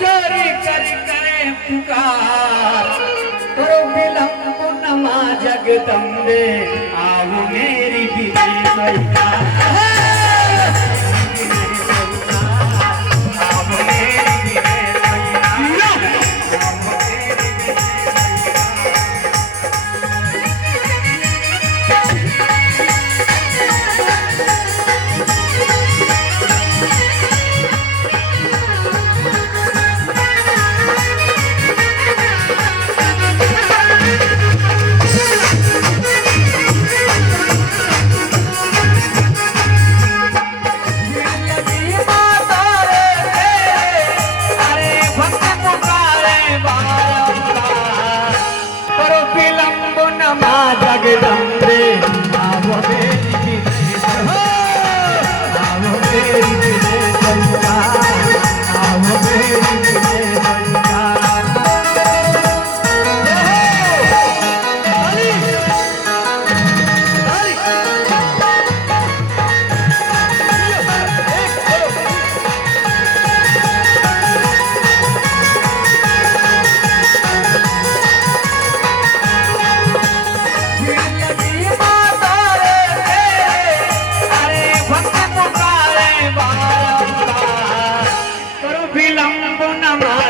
जोरी कर करे पुकार करो विलंब न मां जगदम्बे आओ मेरी विधि स्वीकार जगदम्बे आओ मेरी विधि आओ मेरी विधि स्वीकार आओ मेरी विधि स्वीकार विलंब न